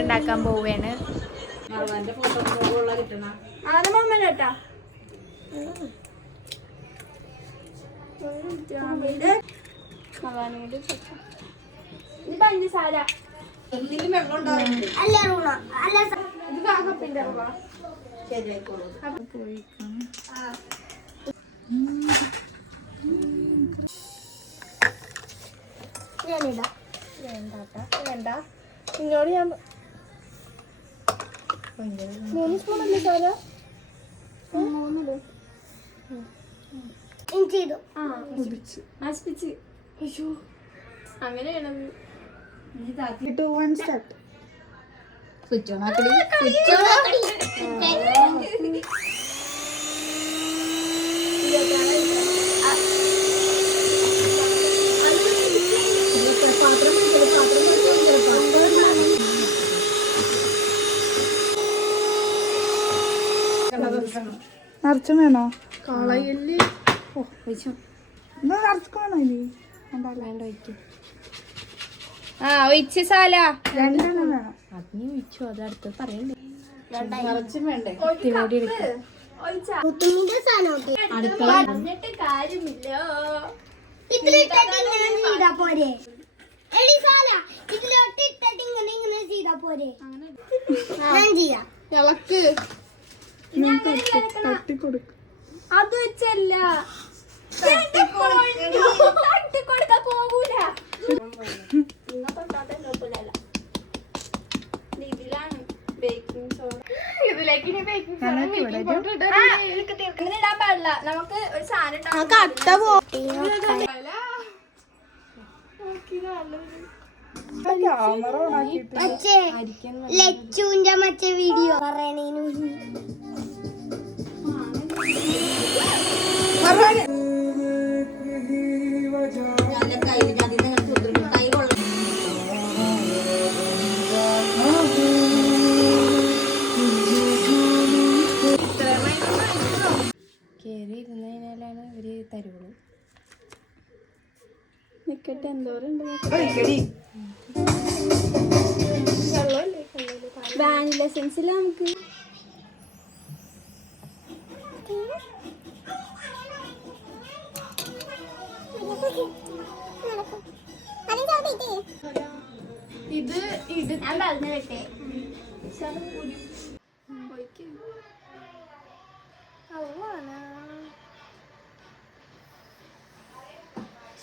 Cake ഉണ്ടാക്കാൻ പോവുകയാണ്. കേട്ടാ പഞ്ചസാര ഞാനിടാ വേണ്ട നിന്നോട് ഞാൻ 3 സ്പൂൺ അല്ലേ സാര 3 ചെയ്തു അയ്യോ അങ്ങനെയാണത്. സ്വിച്ച് ഓൺ ആക്കടി നിറച്ചും വേണോ? കളയല്ലേ നിറച്ചൊക്കെ വേണോ? വേണ്ട ഒഴിക്കും. ഒഴിച്ച് സാല രണ്ടെണ്ണം വേണം. അതിന് ഒഴിച്ചു. അത് അടുത്ത് പറയണ്ടേ. നിറച്ചും വേണ്ടേ? പറഞ്ഞിട്ട് കാര്യമില്ല. ഇളക്ക് തട്ടിക്കൊടുക്കും. അത് വെച്ചല്ല തട്ടിക്കൊടുക്കാൻ പോകൂല. ഇതിലാണ് ബേക്കിംഗ് സോഡ. ഇതിലേക്ക് ബേക്കിംഗ് സോഡ ഇങ്ങനെ ഇടാൻ പാടില്ല. നമുക്ക് ഒരു സാധനം ക്യാമറ ലച്ചൂന്റെ മറ്റേ വീഡിയോ പറയണേനു കേറി ഇരുന്നതിനാലാണ് ഇവര് തരുവുള്ളൂ. നിക്കട്ടെ എന്തോരം വാനില എസൻസിൽ നമുക്ക് ഇത് ഞാൻ പറഞ്ഞു വെട്ടേ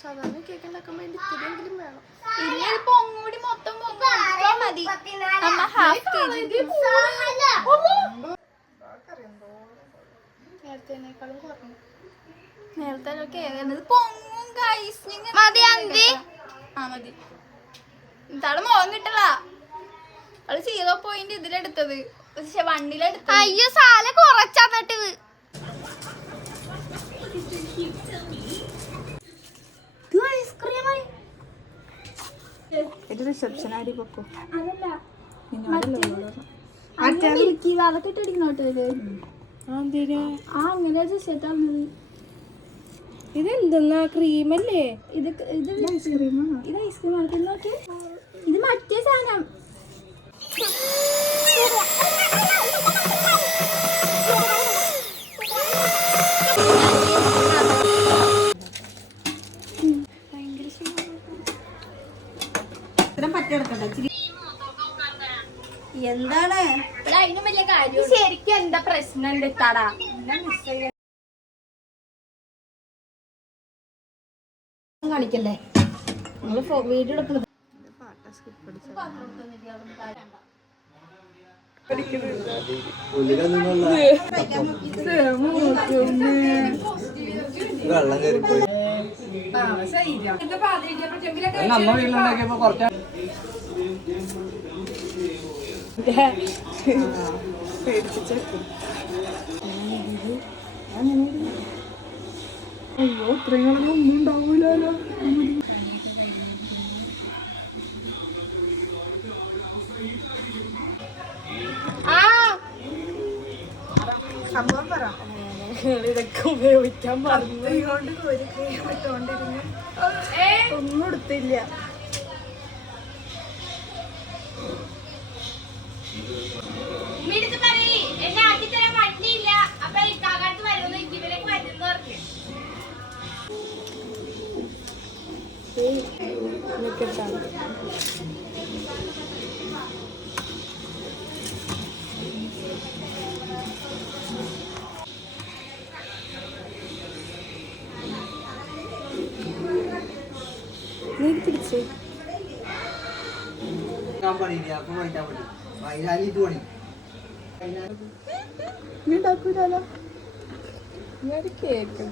സാധാരണ കേക്ക് ഉണ്ടാക്കാൻ വേണ്ടി ഇത്തിരിയെങ്കിലും വേണം. ഇല്ല പൊങ്ങൂടി മൊത്തം മതി. നേരത്തേക്കാളും കുറഞ്ഞു. നേരത്തെ പൊങ്ങും മതി. മതി ഇതാള് മോൻ കിട്ടല. അവള് 0 പോയിന്റ് ഇതിലെടുത്തത്. പക്ഷെ 1-ലെടുത്തത്. അയ്യോ സാല കുറച്ചാന്നിട്ട് ഇത് റിസപ്ഷൻ ആയി വെക്കോ? അതല്ല ഇതെന്തെന്നാ ക്രീമല്ലേ? ഇത് ഐസ്ക്രീമാണ്. ഇത് ഐസ്ക്രീമാണ്. നോക്കി ഇത് മറ്റേ സാധനം. എന്താണ് അതിനും വലിയ കാര്യം. ശരിക്കും എന്താ പ്രശ്നം? എന്താടാ കാണിക്കല്ലേ വീഡിയോ എടുക്കുന്നത്? വെള്ളം കയറിപ്പോയി. നമ്മ വീട്ടിലുണ്ടാക്കിയപ്പോ കുറച്ച് അയ്യോ ഇത്രയും ഒന്നും ഉണ്ടാവൂലോ. സംഭവം പറ. ഇതൊക്കെ ഉപയോഗിക്കാൻ പറഞ്ഞു ഒരു ക്രീം ഇട്ടോണ്ടിരുന്നു. ഒന്നും എടുത്തില്ല. വെച്ച് നീ ഉണ്ടാക്കൂലോ ഞാൻ കേക്ക്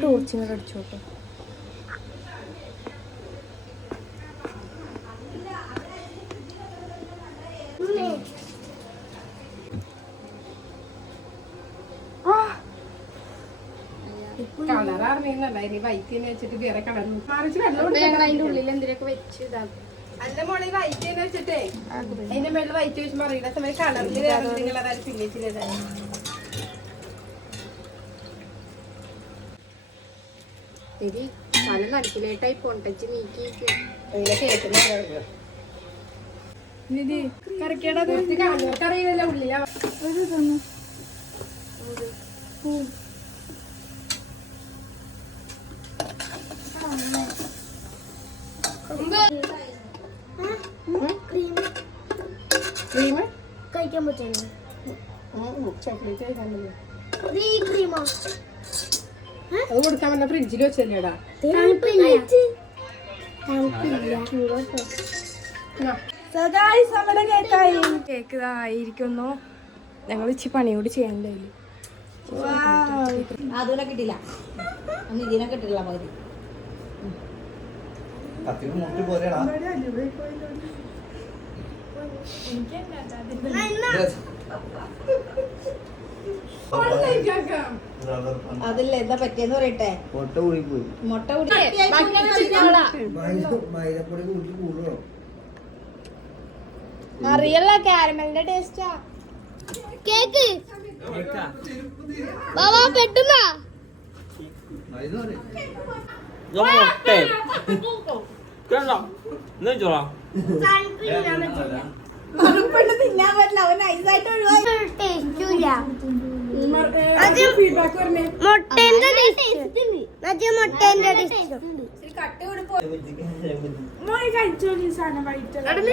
ടോർച്ചിങ്ങനെ അടിച്ചോട്ടെ. കളറാറിനല്ല ഇനി വൈറ്റ് വെച്ചിട്ട് വേറെ കളർ ഞങ്ങൾ അതിന്റെ ഉള്ളിൽ എന്തിനൊക്കെ വെച്ച് ഇതാക്കും. അല്ല മോളെ വൈറ്റ് വെച്ചിട്ടേ അതിന്റെ മേളിൽ വൈറ്റ് വെച്ച് അറിയുന്ന സമയം കളറിൽ നിങ്ങൾ അതായത് ഫില്ലിച്ചില്ല. ശരി നല്ല നടുക്കിലേട്ടായി പൊണ്ടച്ച് നീക്കി അറിയില്ല ഉള്ളിലാ ക്രീം കഴിക്കാൻ പറ്റുന്നു ചോക്ലേറ്റ് കഴിക്കാനല്ലേ ക്രീമോ അത് കൊടുക്കാൻ പറ്റുന്ന ഫ്രിഡ്ജിൽ വെച്ചല്ലേടാ. കേക്ക് ഇതായിരിക്കുന്നു. ഞങ്ങൾ ഇച്ചി പണിയോട് ചെയ്യാനില്ല. അതിനെ കിട്ടില്ല ഇതിനെ കിട്ടില്ല പകുതി മുട്ടി പോലെടാ അതില്ല എന്താ പറ്റിയെന്ന് പറയട്ടെ. മുട്ട കൂടി പോയി മുട്ട മൈദപ്പൊടി കൂട്ടി കൂടുകയോ അറിയല്ല കാരമലിന്റെ ടേസ്റ്റാ കേക്ക് പെട്ടുന്നാ തിന്നാൻ പറ്റില്ല അവൻ നൈസായിട്ട് ഫീഡ്ബാക്ക് പറഞ്ഞേ.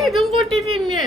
ഇതും കൂട്ടി തിന്നെ